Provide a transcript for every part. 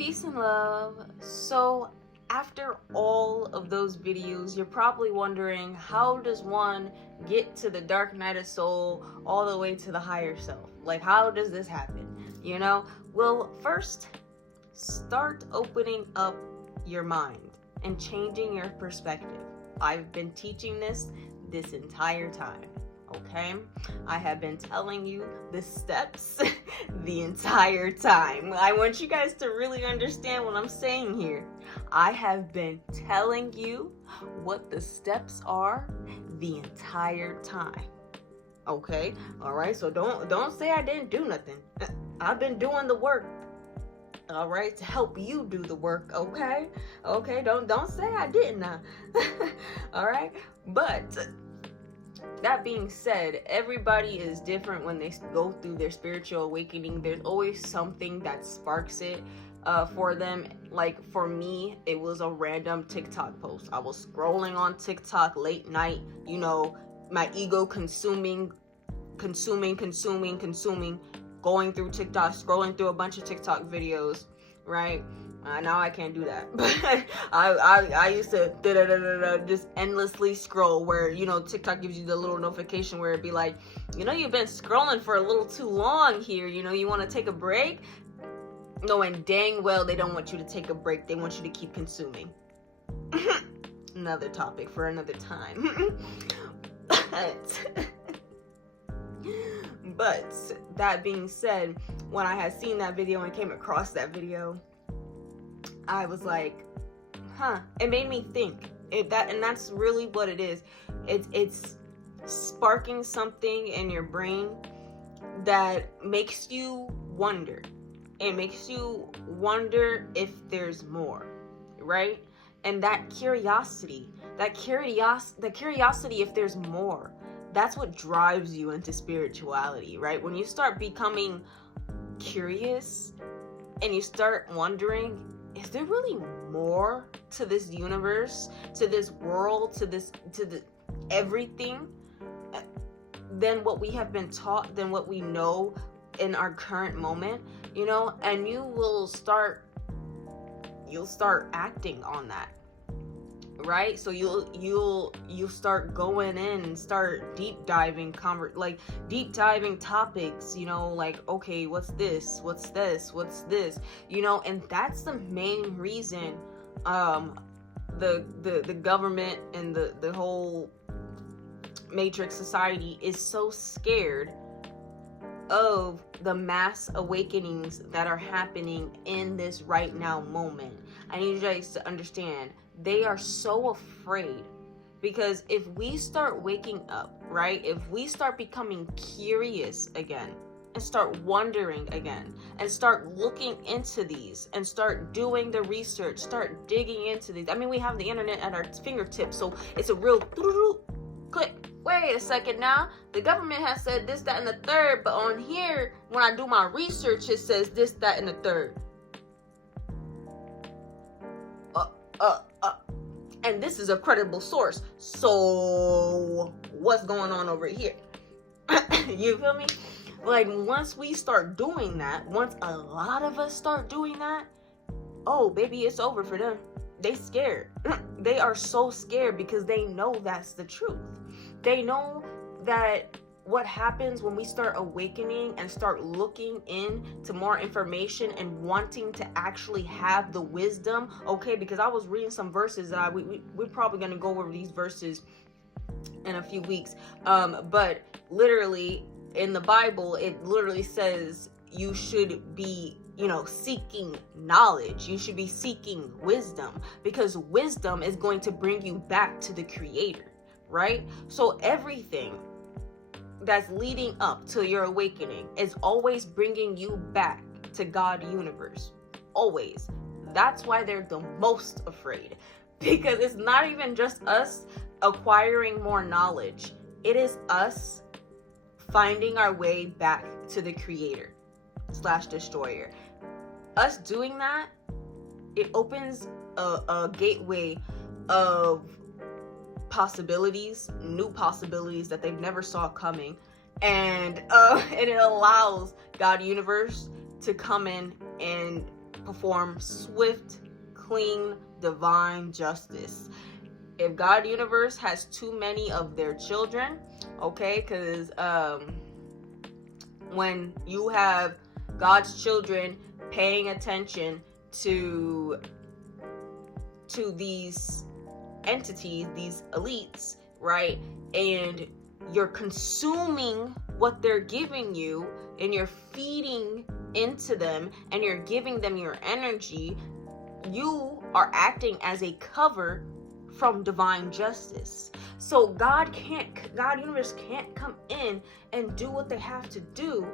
Peace and love. So after all of those videos, you're probably wondering, how does one get to the dark night of soul all the way to the higher self? Like, how does this happen? Well, first, start opening up your mind and changing your perspective. I've been teaching this entire time. Okay, I have been telling you the steps the entire time. I want you guys to really understand what I'm saying here. I have been telling you what the steps are the entire time. Okay, all right. So don't say I didn't do nothing. I've been doing the work. All right, to help you do the work. Okay, Don't say I didn't. All right, but that being said, everybody is different when they go through their spiritual awakening. There's always something that sparks it for them. Like for me, it was a random TikTok post. I was scrolling on TikTok late night, my ego consuming, going through TikTok, scrolling through a bunch of TikTok videos, right? Now I can't do that, but I used to just endlessly scroll, where TikTok gives you the little notification where it'd be like, you've been scrolling for a little too long here, you want to take a break, knowing dang well they don't want you to take a break. They want you to keep consuming. Another topic for another time. But that being said, when I had seen that video and came across that video, I was like, it made me think. And that's really what it is. It's sparking something in your brain that makes you wonder. It makes you wonder if there's more, right? And that curiosity if there's more, that's what drives you into spirituality, right? When you start becoming curious and you start wondering, is there really more to this universe, to this world, to the everything than what we have been taught, than what we know in our current moment, and you'll start acting on that, right? So you'll start going in and start deep diving topics, like, okay, what's this, and that's the main reason the government and the whole matrix society is so scared of the mass awakenings that are happening in this right now moment. I need you guys to understand, they are so afraid, because if we start waking up, right, if we start becoming curious again and start wondering again and start looking into these and start doing the research, start digging into these. I mean, we have the internet at our fingertips, so it's a real click. Wait a second now, the government has said this, that, and the third, but on here, when I do my research, it says this, that, and the third. And this is a credible source. So what's going on over here? You feel me? Like, once we start doing that, once a lot of us start doing that, oh baby, it's over for them. They scared. They are so scared because they know that's the truth. They know that what happens when we start awakening and start looking into more information and wanting to actually have the wisdom, okay? Because I was reading some verses that we're probably going to go over these verses in a few weeks. But literally in the Bible, it literally says you should be seeking knowledge. You should be seeking wisdom, because wisdom is going to bring you back to the Creator, right? So everything that's leading up to your awakening is always bringing you back to God universe. Always. That's why they're the most afraid, because it's not even just us acquiring more knowledge. It is us finding our way back to the Creator / destroyer. Us doing that, it opens a gateway of possibilities, new possibilities that they've never saw coming, and it allows God universe to come in and perform swift, clean, divine justice. If God universe has too many of their children, okay, because when you have God's children paying attention to these entities, these elites, right, and you're consuming what they're giving you, and you're feeding into them, and you're giving them your energy, you are acting as a cover from divine justice. So God universe can't come in and do what they have to do,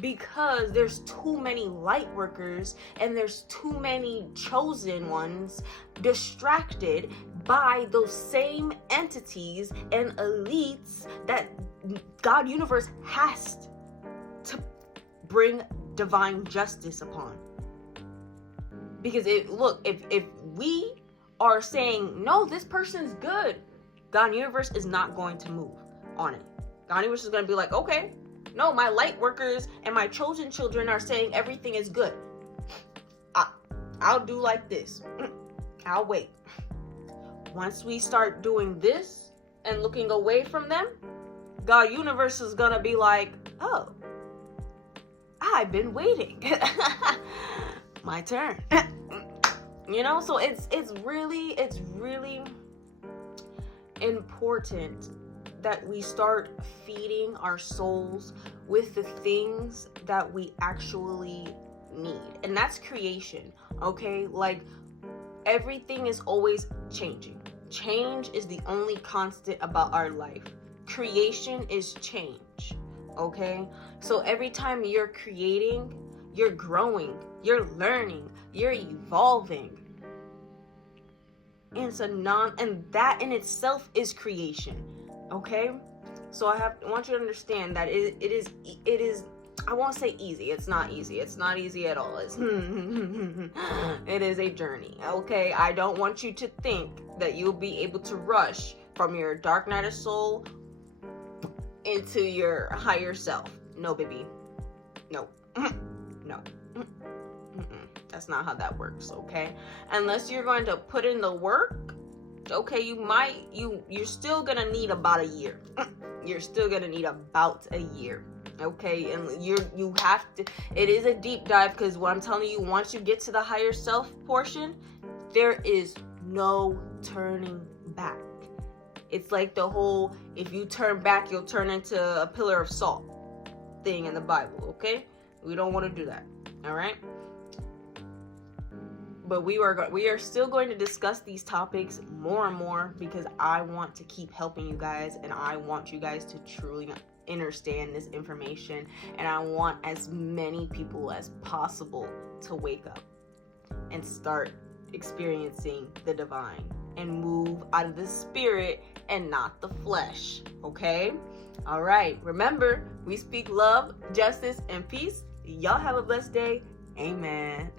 because there's too many light workers and there's too many chosen ones distracted by those same entities and elites that God universe has to bring divine justice upon. Because if we are saying, no, this person's good, God universe is not going to move on it. God universe is going to be like, okay, no, my light workers and my chosen children are saying everything is good. I'll do like this. I'll wait. Once we start doing this and looking away from them, God universe is going to be like, oh, I've been waiting. My turn. You know, so it's really important that we start feeding our souls with the things that we actually need. And that's creation, okay? Like, everything is always changing. Change is the only constant about our life. Creation is change, okay? So every time you're creating, you're growing, you're learning, you're evolving. And that in itself is creation. Okay? So I want you to understand that it is I won't say easy. It's not easy. It's not easy at all. It is a journey. Okay? I don't want you to think that you'll be able to rush from your dark night of soul into your higher self. No, baby. No. No. That's not how that works, okay? Unless you're going to put in the work, okay, you're still gonna need about a year. You're still gonna need about a year, okay? And you have to, it is a deep dive, because what I'm telling you, once you get to the higher self portion, there is no turning back. It's like the whole, if you turn back, you'll turn into a pillar of salt thing in the Bible, okay? We don't want to do that, all right? But we are still going to discuss these topics more and more, because I want to keep helping you guys, and I want you guys to truly understand this information, and I want as many people as possible to wake up and start experiencing the divine and move out of the spirit and not the flesh, okay? All right, remember, we speak love, justice, and peace. Y'all have a blessed day. Amen.